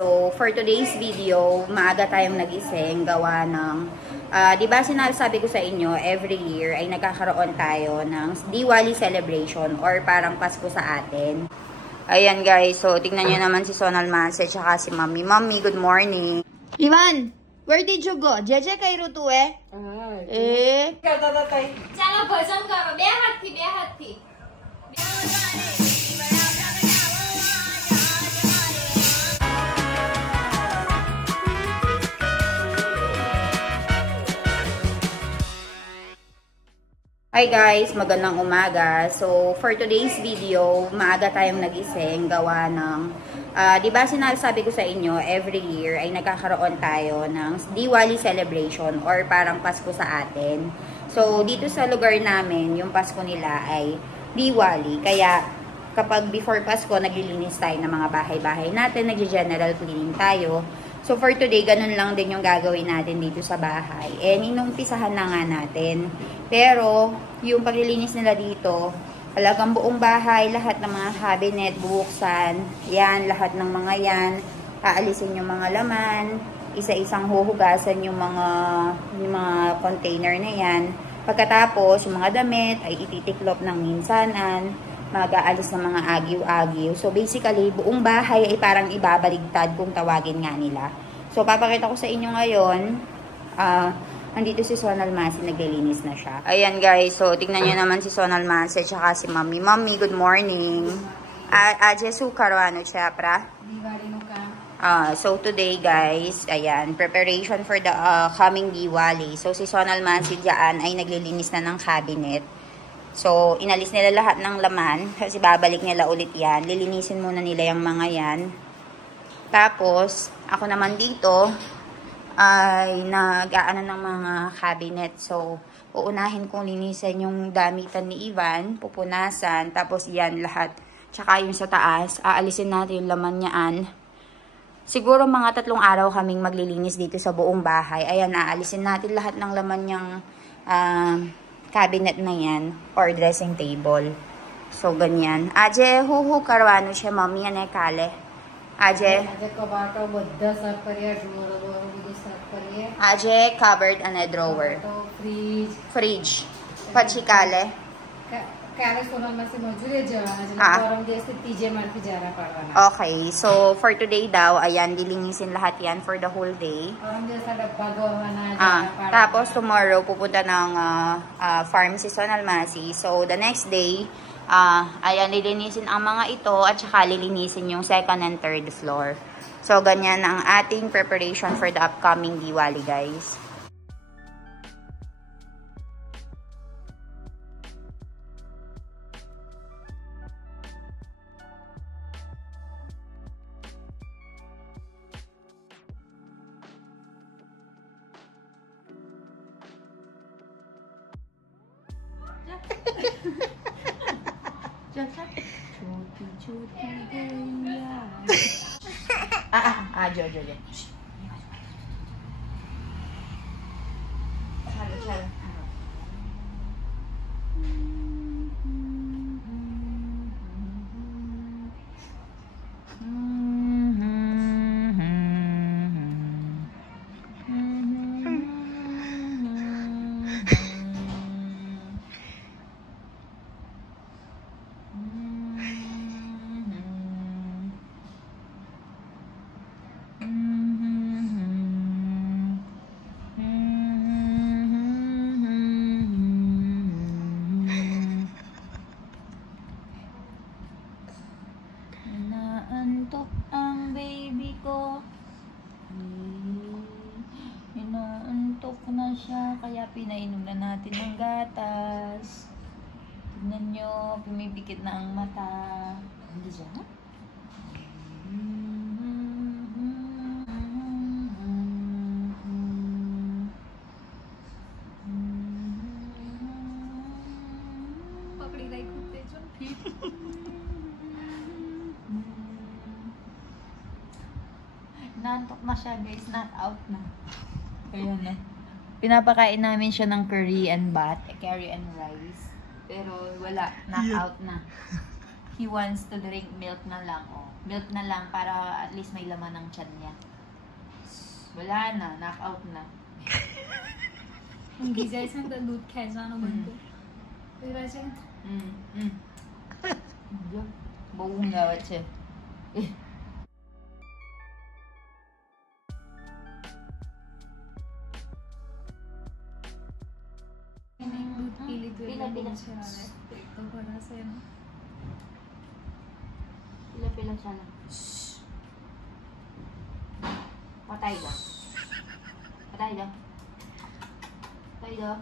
So, for today's video, maaga tayong nagising gawa ng, di ba sinasabi ko sa inyo, every year ay nagkakaroon tayo ng Diwali celebration or parang Pasko sa atin. Ayan guys, so tignan nyo naman si Sonal Manse at si Mami. Mami, good morning. Ivan, where did you go? Jeje kay Rutu eh? चलो भजन करो बे हाथ थी Hi guys, magandang umaga. So, for today's video, maaga tayong nagising gawa ng, di ba sinasabi ko sa inyo, every year ay nagkakaroon tayo ng Diwali celebration or parang Pasko sa atin. So, dito sa lugar namin, yung Pasko nila ay Diwali. Kaya, kapag before Pasko, naglilinis tayo ng mga bahay-bahay natin, nag-general cleaning tayo. So, for today, ganun lang din yung gagawin natin dito sa bahay. And, inumpisahan na nga natin. Pero, yung paglilinis nila dito, talagang buong bahay, lahat ng mga cabinet, bubuksan. Yan, lahat ng mga yan. Aalisin yung mga laman. Isa-isang huhugasan yung mga container na yan. Pagkatapos, yung mga damit ay ititiklop ng minsanan. Mag-aalis ng mga agiw-agiw. So, basically, buong bahay ay parang ibabaligtad kung tawagin nga nila. So, papakita ko sa inyo ngayon, andito si Sonal Manse, naglilinis na siya. Ayan guys, so, tignan nyo naman si Sonal Manse at si Mami. Mami, good morning. Aje sukar ano siya, pra? So, today guys, ayan, preparation for the coming Diwali. So, si Sonal Manse dyan ay naglilinis na ng cabinet. So, inalis nila lahat ng laman kasi babalik nila ulit yan. Lilinisin muna nila yung mga yan. Tapos, ako naman dito ay nag-aano ng mga cabinet. So, uunahin kong linisan yung damitan ni Ivan, pupunasan, tapos yan lahat. Tsaka yung sa taas, aalisin natin yung laman niyaan. Siguro mga 3 araw kaming maglilinis dito sa buong bahay. Ayan, aalisin natin lahat ng laman niyang cabinet na yan or dressing table. So, ganyan. Aje, huhu karwano siya, Mami, yan eh, kale. Aje? Aje, cupboard and a drawer. Fridge. Pachikale. Okay, so for today daw, ayan, dilinisin lahat yan for the whole day. Tapos tomorrow, pupunta ng farm si Sonal Manse. So the next day, ayan, lilinisin ang mga ito at saka lilinisin yung 2nd and 3rd floor. So ganyan ang ating preparation for the upcoming Diwali, guys. Jo. Chalo. Inaantok ang baby ko. Inaantok na siya, kaya pinainom na natin ng gatas. Tignan nyo, pumipikit na ang mata. Hindi siya? Nantok na siya guys, knock out na. Kaya na. Pinapakain namin siya ng curry and rice. Pero wala, knock out na. he wants to drink milk na lang, oh. Milk na lang para at least may laman ng tiyan niya. Wala na, knockout na. गिजाई सांगता दूध खायचं ना म्हणतो विराजे બહુ ઊંઘ આવે છે. दूध पीली तो पीला, पीला. पेट तो भरा से है ना Pila-pila siya na. Patay ka. Patay ka. Patay ka.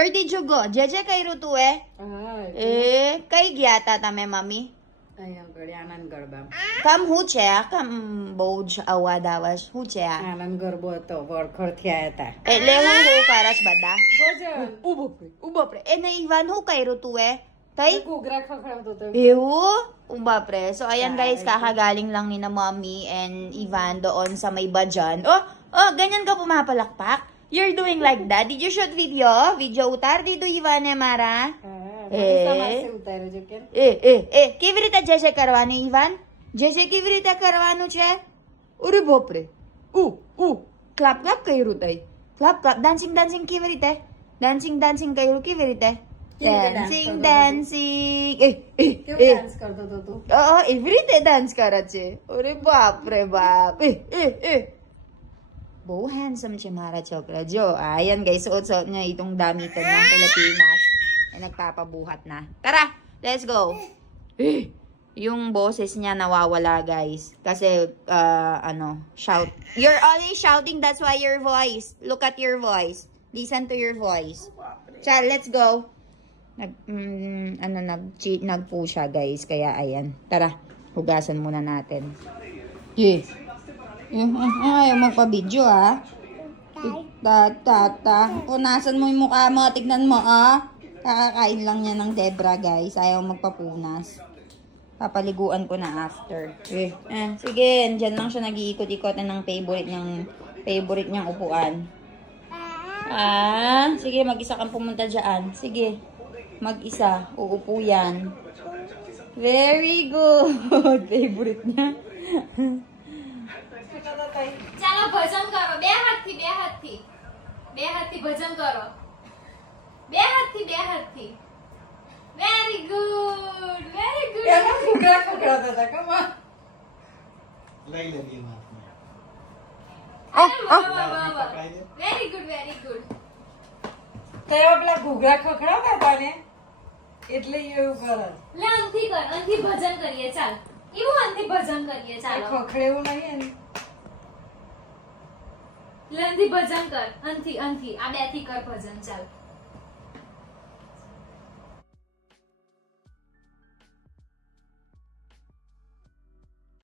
Where did you go? જે કર્યું તું એ? કઈ ગયા તા તમે મમ્મી? અહીંયા આગળ આનંદ ગરબા. કમ હું છે આ? કમ બહુ જ અવાજ આવે છે. શું છે આ? આનંદ ગરબો હતો, વળખડથી આયા હતા. એટલે હું કરસ બધા? ઉભો પ્રે. એને ઈવાન હું કર્યું તું એ? Tay? Gugra khakhrado to. Ew! Pre. So, ayan guys, kakagaling lang ni na mommy and Ivan doon sa may badyan. Oh, ganyan ka pumapalakpak? You're doing like that? Did you shoot video? Video utar dito, Ivan e Mara? કેવી રીતે જશે કરવાની Ivan? જશે કેવી રીતે કરવાનું છે? અરે બાપરે. ક્લાપ ક્લાપ કર્યું તઈ. ક્લાપ ક્લાપ dancing કેવી રીતે? dancing કર્યું કેવી રીતે? Dancing. કેવું ડાન્સ કરતો તો તું? એવી રીતે ડાન્સ કરે છે. અરે બાપ રે બાપ. બહુ handsome છે મારા છોકરા. Jo, ayan guys, suot niya itong damitan ng Pilipinas. Ay nagpapabuhat na. Tara, let's go. Yung boses niya nawawala guys. Kasi, shout. You're always shouting, that's why your voice. Look at your voice. Listen to your voice. Char, let's go. Nag-po siya guys. Kaya ayan. Tara, hugasan muna natin. Ayaw magpa-video Punasan mo yung mukha mo. Tignan mo Kakakain lang niya ng Debra guys. Ayaw magpapunas. Papaliguan ko na after. Sige, dyan lang siya nag-iikot-ikot ng favorite niyang upuan. Sige, mag-isa kang pumunta dyan. Sige, mag-isa. Uupo yan. Very good. Favorite niya. ચાલો ભજન કરો બે હાથથી ભજન કરો બે હાથથી very good એનો ગુગરા ખખડાતા હતા કમા લઈ લેવી માફ વેરી ગુડ તે પેલા ગુગરા ખખડાતા હતા ને એટલે એવું કરે લે અંથી ભજન કરીએ ચાલ એવું અંથી ભજન કરીએ ચાલો ખખડેવું નહીં લે અંથી ભજન કર અંથી આ બે થી કર ભજન ચાલ